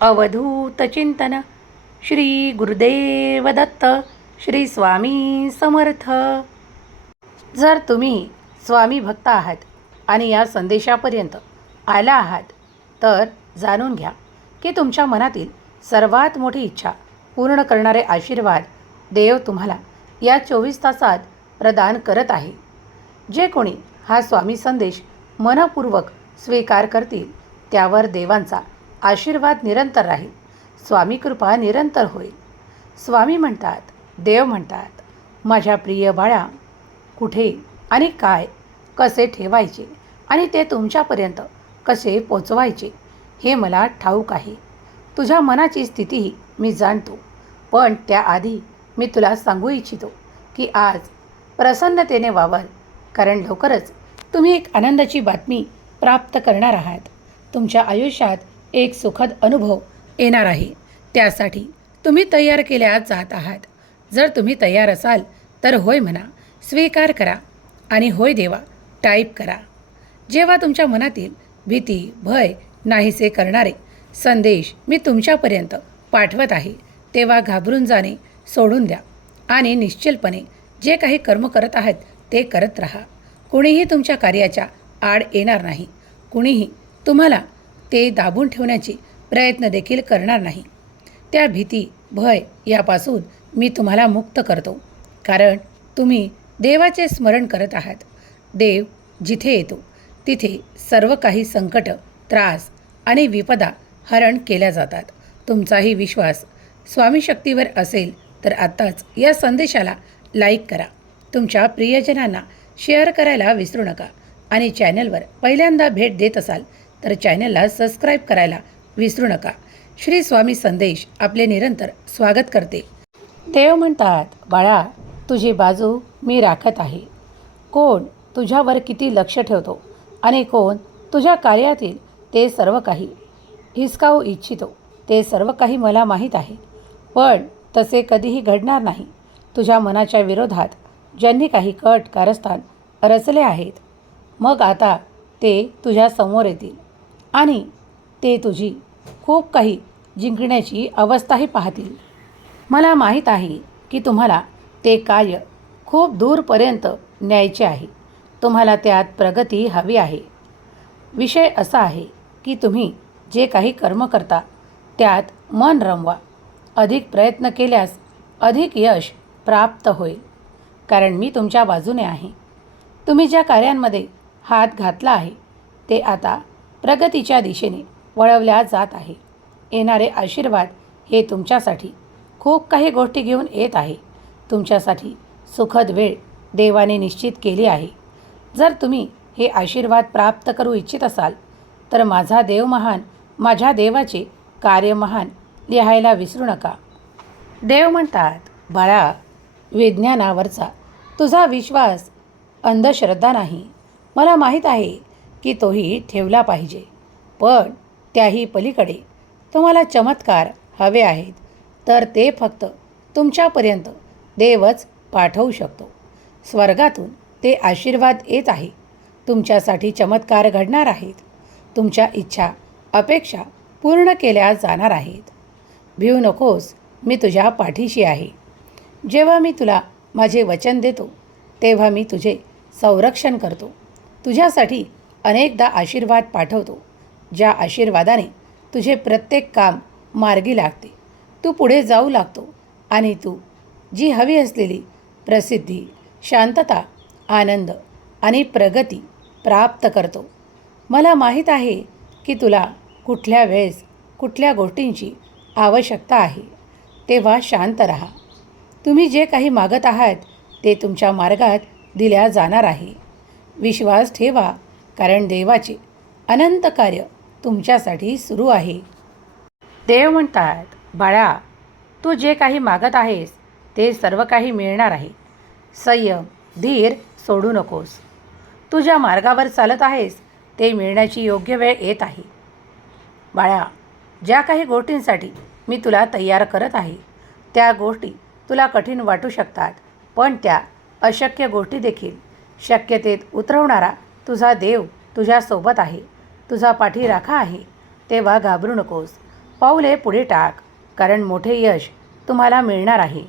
अवधूत चिंतन. श्री गुरुदेव दत्त श्री स्वामी समर्थ. जर तुम्ही स्वामी भक्त आहात आणि या संदेशापर्यंत आला आहात तर जाणून घ्या की तुमच्या मनातील सर्वात मोठी इच्छा पूर्ण करणारे आशीर्वाद देव तुम्हाला या चोवीस तासात प्रदान करत आहे. जे कोणी हा स्वामी संदेश मनपूर्वक स्वीकार करतील त्यावर देवांचा आशीर्वाद निरंतर राहील. स्वामी कृपा निरंतर होईल. स्वामी म्हणतात देव म्हणतात माझ्या प्रिय बाळा कुठे आणि काय कसे ठेवायचे आणि ते तुमच्यापर्यंत कसे पोचवायचे हे मला ठाऊक आहे. तुझ्या मनाची स्थितीही मी जाणतो पण त्याआधी मी तुला सांगू इच्छितो की आज प्रसन्नतेने वावर कारण लवकरच तुम्ही एक आनंदाची बातमी प्राप्त करणार आहात. तुमच्या आयुष्यात एक सुखद अनुभव येणार आहे. त्यासाठी तुम्ही तयार केल्या जात आहात. जर तुम्ही तयार असाल तर होय म्हणा स्वीकार करा आणि होय देवा टाईप करा. जेव्हा तुमच्या मनातील भीती भय नाहीसे करणारे संदेश मी तुमच्यापर्यंत पाठवत आहे तेव्हा घाबरून जाणे सोडून द्या आणि निश्चिलपणे जे काही कर्म करत आहेत ते करत राहा. कुणीही तुमच्या कार्याच्या आड येणार नाही. कुणीही तुम्हाला ते दाबून ठेवण्याची प्रयत्न देखील करणार नाही. त्या भीती भय यापासून मी तुम्हाला मुक्त करतो. कारण तुम्ही देवाचे स्मरण करत आहात. देव जिथे येतो तिथे सर्व काही संकट त्रास आणि विपदा हरण केल्या जातात. तुमचाही विश्वास स्वामी शक्तीवर असेल तर आत्ताच या संदेशाला लाईक करा. तुमच्या प्रियजनांना शेअर करायला विसरू नका आणि चॅनलवर पहिल्यांदा भेट देत असाल तर चॅनलला सबस्क्राईब करायला विसरू नका. श्री स्वामी संदेश आपले निरंतर स्वागत करते. देव म्हणतात बाळा तुझी बाजू मी राखत आहे. कोण तुझ्यावर किती लक्ष ठेवतो आणि कोण तुझ्या कार्यातील ते सर्व काही हिसकावू इच्छितो ते सर्व काही मला माहीत आहे. पण तसे कधीही घडणार नाही. तुझ्या मनाच्या विरोधात ज्यांनी काही कट कारस्थान रचले आहेत मग आता ते तुझ्यासमोर येतील. आणि ते तुझी खूप काही जिंकण्याची अवस्थाही पाहतील. मला माहीत आहे की तुम्हाला ते कार्य खूप दूरपर्यंत न्यायचे आहे. तुम्हाला त्यात प्रगती हवी आहे. विषय असा आहे की तुम्ही जे काही कर्म करता त्यात मन रमवा. अधिक प्रयत्न केल्यास अधिक यश प्राप्त होईल. कारण मी तुमच्या बाजूने आहे. तुम्ही ज्या कार्यांमध्ये हात घातला आहे ते आता प्रगतीच्या दिशेने वळवल्या जात आहे. येणारे आशीर्वाद हे तुमच्यासाठी खूप काही गोष्टी घेऊन येत आहे. तुमच्यासाठी सुखद वेळ देवाने निश्चित केली आहे. जर तुम्ही हे आशीर्वाद प्राप्त करू इच्छित असाल तर माझा देव महान माझ्या देवाचे कार्य महान लिहायला विसरू नका. देव म्हणतात बाळा विज्ञानावरचा तुझा विश्वास अंधश्रद्धा नाही. मला माहीत आहे की तोही ठेवला पाहिजे. पण त्याही पलीकडे तुम्हाला चमत्कार हवे आहेत. तर ते फक्त तुमच्यापर्यंत देवच पाठवू शकतो. स्वर्गातून ते आशीर्वाद येत आहे. तुमच्यासाठी चमत्कार घडणार आहेत. तुमच्या इच्छा अपेक्षा पूर्ण केल्या जाणार आहेत. भिऊ नकोस मी तुझ्या पाठीशी आहे. जेव्हा मी तुला माझे वचन देतो तेव्हा मी तुझे संरक्षण करतो. तुझ्यासाठी अनेकदा आशीर्वाद पाठवतो ज्या आशीर्वादाने तुझे प्रत्येक काम मार्गी लागते. तू पुढे जाऊ लागतो आणि तू जी हवी असलेली प्रसिद्धी शांतता आनंद आणि प्रगती प्राप्त करतो. मला माहीत आहे की तुला कुठल्या वेळेस कुठल्या गोष्टींची आवश्यकता आहे. तेव्हा शांत राहा. तुम्ही जे काही मागत आहात ते तुमच्या मार्गात दिल्या जाणार आहे. विश्वास ठेवा कारण देवाचे अनंत कार्य तुमच्यासाठी सुरू आहे. देव म्हणतात बाळा तू जे काही मागत आहेस ते सर्व काही मिळणार आहे. संयम धीर सोडू नकोस. तू ज्या मार्गावर चालत आहेस ते मिळण्याची योग्य वेळ येत आहे. बाळा ज्या काही गोष्टींसाठी मी तुला तयार करत आहे त्या गोष्टी तुला कठीण वाटू शकतात पण त्या अशक्य गोष्टी देखील शक्यतेत उतरवणारा तुझा देव तुझ्यासोबत आहे. तुझा पाठीराखा आहे. तेव्हा घाबरू नकोस. पाऊले पुढे टाक. कारण मोठे यश तुम्हाला मिळणार आहे.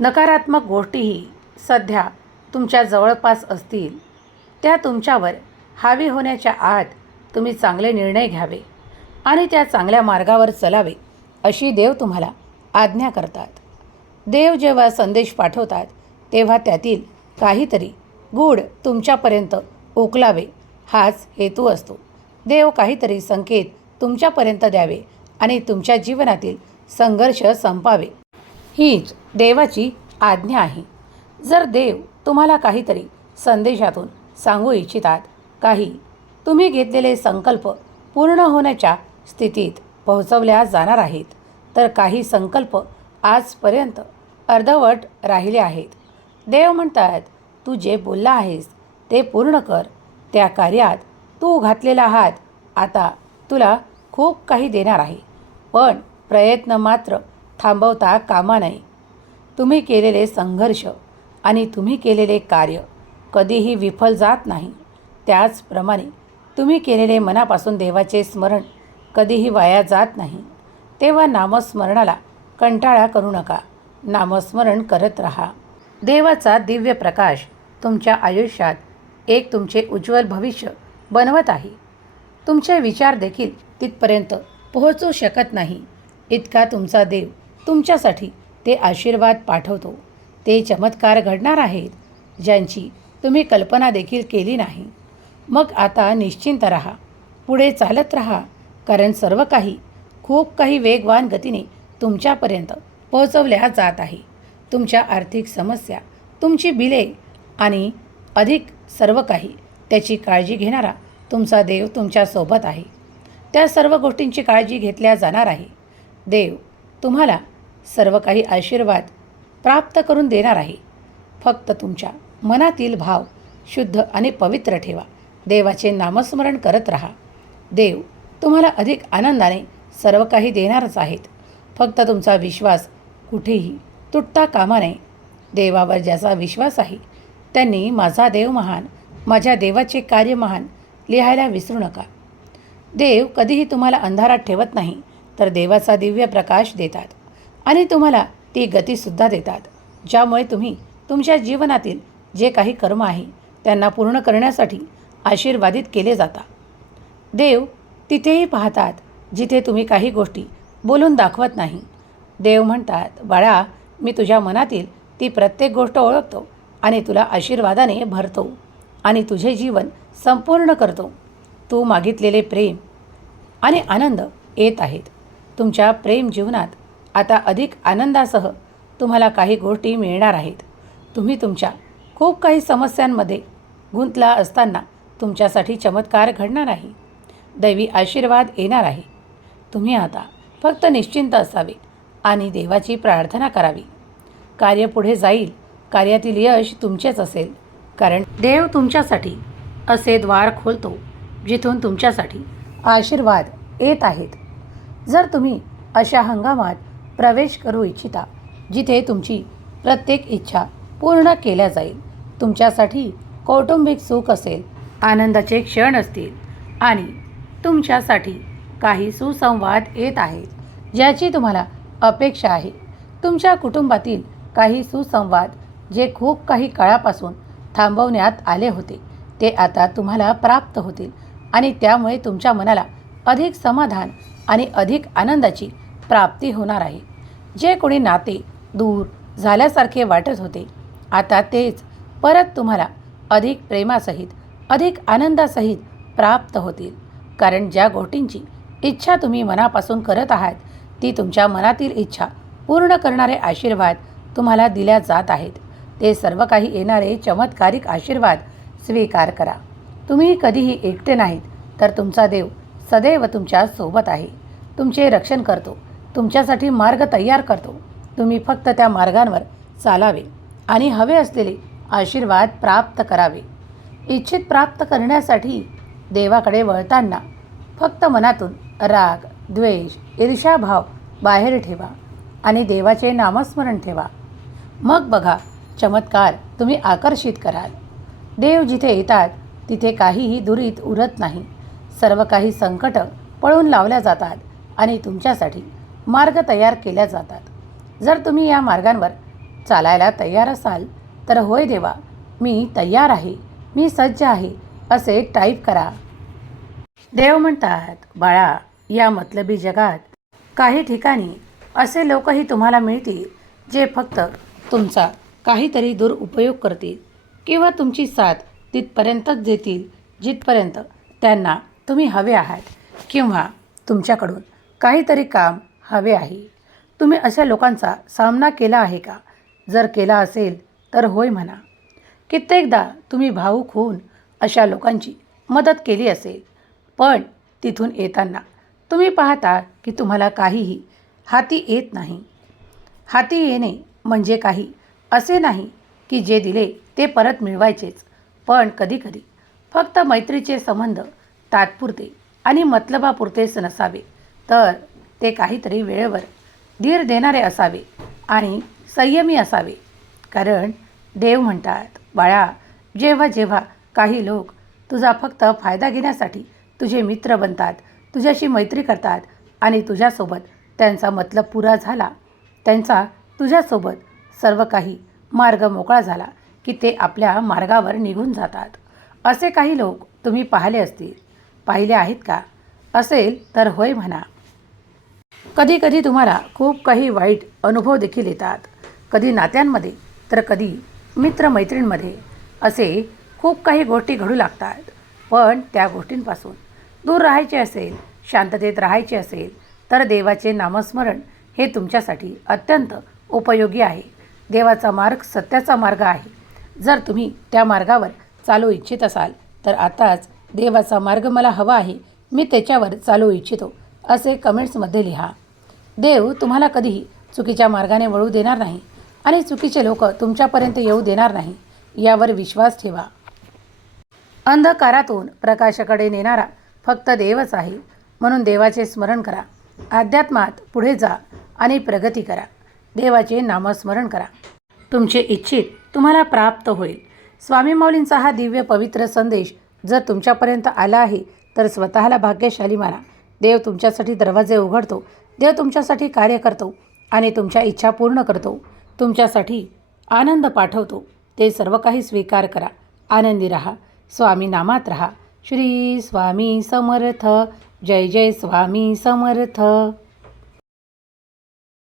नकारात्मक गोष्टीही सध्या तुमच्या जवळपास असतील. त्या तुमच्यावर हावी होण्याच्या आत तुम्ही चांगले निर्णय घ्यावे आणि त्या चांगल्या मार्गावर चलावे अशी देव तुम्हाला आज्ञा करतात. देव जेव्हा संदेश पाठवतात तेव्हा त्यातील काहीतरी गूढ तुमच्यापर्यंत ओकलावे. हाच हेतू असतो. देव काहीतरी संकेत तुमच्यापर्यंत द्यावे आणि तुमच्या जीवनातील संघर्ष संपावे. हीच देवाची आज्ञा आहे. जर देव तुम्हाला काहीतरी संदेशातून सांगू इच्छितात काही तुम्ही घेतलेले संकल्प पूर्ण होण्याच्या स्थितीत पोहोचवल्या जाणार आहेत तर काही संकल्प आजपर्यंत अर्धवट राहिले आहेत. देव म्हणतात तू जे बोलला आहेस ते पूर्ण कर. त्या कार्यात तू घातलेला हात आता तुला खूप काही देणार आहे. पण प्रयत्न मात्र थांबवता कामा नये. तुम्ही केलेले संघर्ष आणि तुम्ही केलेले कार्य कधीही विफल जात नाही. त्याचप्रमाणे तुम्ही केलेले मनापासून देवाचे स्मरण कधीही वाया जात नाही. तेव्हा नामस्मरणाला कंटाळा करू नका. नामस्मरण करत राहा. देवाचा दिव्य प्रकाश तुमच्या आयुष्यात एक तुमचे उज्ज्वल भविष्य बनवत आहे. तुमचे विचार देखील तिथपर्यंत पोहोचू शकत नाही. इतका तुमचा देव तुमच्यासाठी ते आशीर्वाद पाठवतो. ते चमत्कार घडणार आहेत ज्यांची तुम्ही कल्पना देखील केली नाही. मग आता निश्चिंत राहा. पुढे चालत राहा. कारण सर्व काही खूप काही वेगवान गतीने तुमच्यापर्यंत पोहोचवल्या जात आहे. तुमच्या आर्थिक समस्या तुमची बिले आणि अधिक सर्व काही त्याची काळजी घेणारा तुमचा देव तुमच्यासोबत आहे. त्या सर्व गोष्टींची काळजी घेतल्या जाणार आहे. देव तुम्हाला सर्व काही आशीर्वाद प्राप्त करून देणार आहे. फक्त तुमच्या मनातील भाव शुद्ध आणि पवित्र ठेवा. देवाचे नामस्मरण करत राहा. देव तुम्हाला अधिक आनंदाने सर्व काही देणारच आहेत. फक्त तुमचा विश्वास कुठेही तुटता कामा नये. देवावर ज्याचा विश्वास आहे त्यांनी माझा देव महान माझ्या देवाचे कार्य महान लिहायला विसरू नका. देव कधीही तुम्हाला अंधारात ठेवत नाही तर देवाचा दिव्य प्रकाश देतात आणि तुम्हाला ती गतीसुद्धा देतात. ज्यामुळे तुम्ही तुमच्या जीवनातील जे काही कर्म आहे त्यांना पूर्ण करण्यासाठी आशीर्वादित केले जाता. देव तिथेही पाहतात जिथे तुम्ही काही गोष्टी बोलून दाखवत नाही. देव म्हणतात बाळा मी तुझ्या मनातील ती प्रत्येक गोष्ट ओळखतो. आणि तुला आशीर्वादाने भरतो आणि तुझे जीवन संपूर्ण करतो. तू मागितलेले प्रेम आणि आनंद येत आहेत. तुमच्या प्रेम जीवनात आता अधिक आनंदासह तुम्हाला काही गोष्टी मिळणार आहेत. तुम्ही तुमच्या खूप काही समस्यांमध्ये गुंतला असताना तुमच्यासाठी चमत्कार घडणार आहे. दैवी आशीर्वाद येणार आहे. तुम्ही आता फक्त निश्चिंत असावे आणि देवाची प्रार्थना करावी. कार्य पुढे जाईल कार्यातील यश तुमचेच असेल. कारण देव तुमच्यासाठी असे द्वार खोलतो जिथून तुमच्यासाठी आशीर्वाद येत आहेत. जर तुम्ही अशा हंगामात प्रवेश करू इच्छिता जिथे तुमची प्रत्येक इच्छा पूर्ण केल्या जाईल तुमच्यासाठी कौटुंबिक सुख असेल आनंदाचे क्षण असतील आणि तुमच्यासाठी काही सुसंवाद येत आहेत ज्याची तुम्हाला अपेक्षा आहे. तुमच्या कुटुंबातील काही सुसंवाद जे खूप काही काळापासून थांबवण्यात आले होते ते आता तुम्हाला प्राप्त होतील आणि त्यामुळे तुमच्या मनाला अधिक समाधान आणि अधिक आनंदाची प्राप्ती होणार आहे. जे कोणी नाते दूर झाल्यासारखे वाटत होते आता तेच परत तुम्हाला अधिक प्रेमासहित अधिक आनंदासहित प्राप्त होतील. कारण ज्या गोष्टींची इच्छा तुम्ही मनापासून करत आहात ती तुमच्या मनातील इच्छा पूर्ण करणारे आशीर्वाद तुम्हाला दिल्या जात आहेत. ते सर्व काही येणारे चमत्कारिक आशीर्वाद स्वीकार करा. तुम्ही कधीही एकटे नाहीत तर तुमचा देव सदैव तुमच्यासोबत आहे. तुमचे रक्षण करतो तुमच्यासाठी मार्ग तयार करतो. तुम्ही फक्त त्या मार्गांवर चालावे आणि हवे असलेले आशीर्वाद प्राप्त करावे. इच्छित प्राप्त करण्यासाठी देवाकडे वळताना फक्त मनातून राग द्वेष ईर्ष्याभाव बाहेर ठेवा आणि देवाचे नामस्मरण ठेवा. मग बघा चमत्कार तुम्ही आकर्षित कराल. देव जिथे येतात तिथे काहीही दुरीत उरत नाही. सर्व काही संकट पळून लावल्या जातात आणि तुमच्यासाठी मार्ग तयार केल्या जातात. जर तुम्ही या मार्गांवर चालायला तयार असाल तर होय देवा मी तयार आहे मी सज्ज आहे असे टाईप करा. देव म्हणतात बाळा या मतलबी जगात काही ठिकाणी असे लोकही तुम्हाला मिळतील जे फक्त तुमचा काहीतरी दुरुपयोग करतील किंवा तुमची साथ तिथपर्यंतच देतील जिथपर्यंत त्यांना तुम्ही हवे आहात किंवा तुमच्याकडून काहीतरी काम हवे आहे. तुम्ही अशा लोकांचा सामना केला आहे का? जर केला असेल तर होय म्हणा. कित्येकदा तुम्ही भावूक होऊन अशा लोकांची मदत केली असेल पण तिथून येताना तुम्ही पाहता की तुम्हाला काहीही हाती येत नाही. हाती येणे म्हणजे काही असे नाही की जे दिले ते परत मिळवायचेच. पण कधीकधी फक्त मैत्रीचे संबंध तात्पुरते आणि मतलबापुरतेच नसावे. तर ते काहीतरी वेळेवर धीर देणारे असावे आणि संयमी असावे. कारण देव म्हणतात बाळा जेव्हा जेव्हा काही लोक तुझा फक्त फायदा घेण्यासाठी तुझे मित्र बनतात तुझ्याशी मैत्री करतात आणि तुझ्यासोबत त्यांचा मतलब पुरा झाला त्यांचा तुझ्यासोबत सर्व काही मार्ग मोकळा झाला की ते आपल्या मार्गावर निघून जातात. असे काही लोक तुम्ही पाहिले असतील. पाहिले आहेत का? असेल तर होय म्हणा. कधी कधी तुम्हाला खूप काही वाईट अनुभव देखील येतात. कधी नात्यांमध्ये तर कधी मित्रमैत्रीणमध्ये असे खूप काही गोष्टी घडू लागतात. पण त्या गोष्टींपासून दूर राहायचे असेल शांततेत राहायचे असेल तर देवाचे नामस्मरण हे तुमच्यासाठी अत्यंत उपयोगी आहे. देवाचा मार्ग सत्याचा मार्ग आहे. जर तुम्ही त्या मार्गावर चालू इच्छित असाल तर आताच देवाचा मार्ग मला हवा आहे. मी त्याच्यावर चालू इच्छितो असे कमेंट्समध्ये लिहा. देव तुम्हाला कधीही चुकीच्या मार्गाने वळू देणार नाही आणि चुकीचे लोक तुमच्यापर्यंत येऊ देणार नाही यावर विश्वास ठेवा. अंधकारातून प्रकाशाकडे नेणारा फक्त देवच आहे. म्हणून देवाचे स्मरण करा. अध्यात्मात पुढे जा आणि प्रगती करा. देवाचे नामस्मरण करा. तुमचे इच्छित तुम्हाला प्राप्त होईल. स्वामी माऊलींचा हा दिव्य पवित्र संदेश जर तुमच्यापर्यंत आला आहे तर स्वतःला भाग्यशाली माना देव तुमच्यासाठी दरवाजे उघडतो देव तुमच्यासाठी कार्य करतो आणि तुमच्या इच्छा पूर्ण करतो. तुमच्यासाठी आनंद पाठवतो ते सर्व काही स्वीकार करा. आनंदी रहा स्वामी नामात रहा. श्री स्वामी समर्थ. जय जय स्वामी समर्थ.